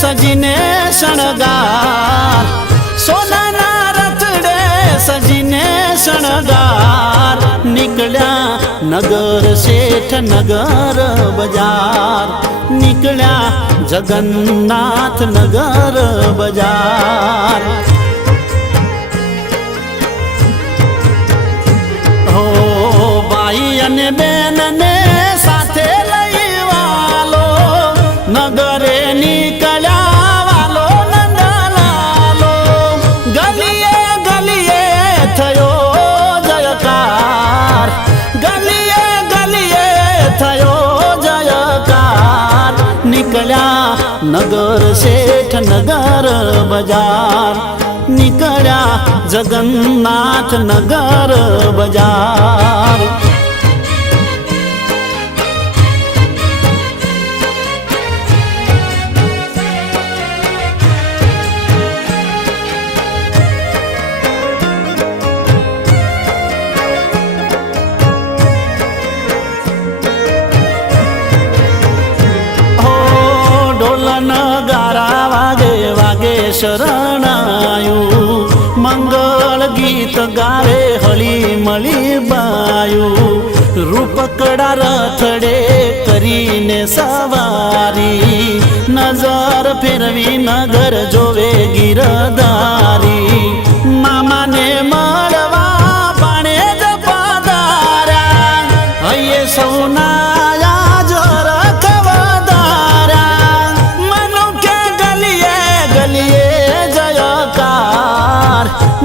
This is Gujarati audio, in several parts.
સજીને શણગાર, સોનાના રથડે સજીને શણગાર, નીકળ્યા નગર શેઠ નગર બજાર, નીકળ્યા જગન્નાથ નગર બજાર. હો ભાઈ અને બેન ને સાથે લઈ વાલો, નગરે નીકળ્યા વાલો નંદલાલો, ગલીએ ગલીએ થયો જયકાર, ગલીએ ગલીએ થયો જયકાર, નીકળ્યા નગર શેઠ નગર બજાર, નીકળ્યા જગન્નાથ નગર બજાર. શરણાયું મંગળ ગીત ગાવે હળી મળી બાયું, રૂપકડા રથડે કરીને સવારી, નજર ફેરવી નગર જોવે ગીરધારી, મામાને મળવા પાણે જ પધાર્યા, હૈયે સૌના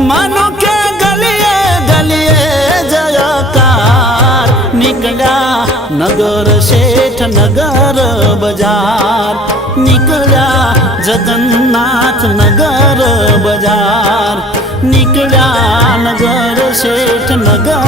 માનો કે ગલીએ ગલીએ જયકાર, નીકળ્યા નગર શેઠ નગર બજાર, નીકળ્યા જગન્નાથ નગર બજાર, નીકળ્યા નગર શેઠ નગર